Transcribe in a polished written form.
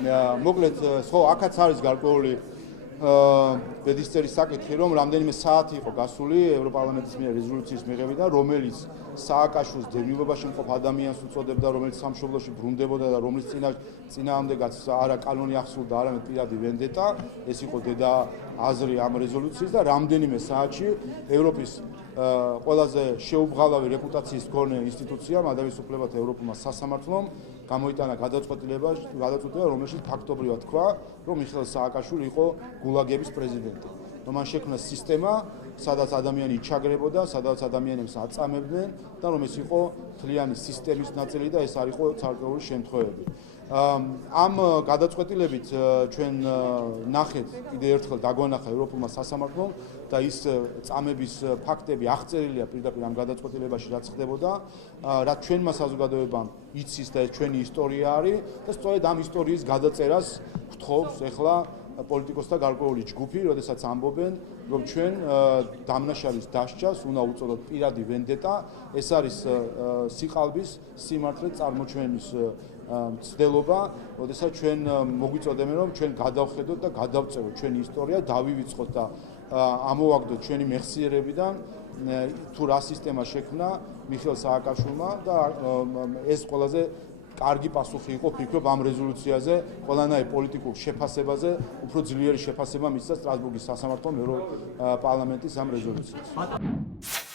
მოკლედ, ხო, აქაც არის გარკვეული ბედისწერის საკითხი, რომ რამდენიმე საათი იყო გასული ევროპარლამენტის მიერ რეზოლუციის მიღებიდან, რომელიც სააკაშვილის დევნილობაში მყოფ ადამიანს უწოდებდა, რომელიც სამშობლოში ბრუნდებოდა და რომლის წინააღმდეგაც არა კანონი ახსოვდა, არამედ პირადი ვენდეტა. ეს იყო დედა აზრი ამ რეზოლუციის და რამდენიმე საათში ევროპის ყველაზე შეუბრალავი რეპუტაციის მქონე ინსტიტუციამ, ადამიანის უფლებათა ევროპულმა სასამართლომ გამოიტანა გადაწყვეტილება, რომელშიც ფაქტობრივად თქვა, რომ მიხეილ სააკაშვილი იყო გულაგების პრეზიდენტი. მან შექმნა სისტემა, სადაც ადამიანი იჩაგრებოდა, სადაც ადამიანებს აწამებდნენ და რომ ეს იყო მთლიანი სისტემის ნაწილი და ეს არ იყო ცალკეული შემთხვევები. ამ გადაწყვეტილებით ჩვენ ნახეთ კიდე ერთხელ დაგვანახა ევროპულმა სასამართლომ და ის წამების ფაქტები აღწერილია პირდაპირ ამ გადაწყვეტილებაში რაც ხდებოდა, რაც ჩვენმა საზოგადოებამ იცის და ეს ჩვენი ისტორია არის და სწორედ ამ ისტორიის გადაწერას გთხოვს ეხლა პოლიტიკოსთა გარკვეული ჯგუფი, როდესაც ამბობენ, რომ ჩვენ დამნაშალის დასჯას უნდა უწოდოთ პირადი ვენდეტა, ეს არის სიყალბის სიმართლე წარმოჩენის ცდელობა, როდესაც ჩვენ მოგვიწოდებენ, რომ ჩვენ გადავხედოთ და გადავწეროთ ჩვენი ისტორია, დავივიწყოთ და ამოვაგდოთ ჩვენი მეხსიერებიდან თუ რა სისტემა შექმნა მიხეილ სააკაშვილმა და ეს ყველაზე კარგი პასუხი იყო, ფიქრობ ამ რეზოლუციაზე, ყველანაირ პოლიტიკურ შეფასებაზე, უფრო ძლიერი შეფასება მისცა სტრასბურგის სასამართლომ ევროპარლამენტის ამ რეზოლუციას.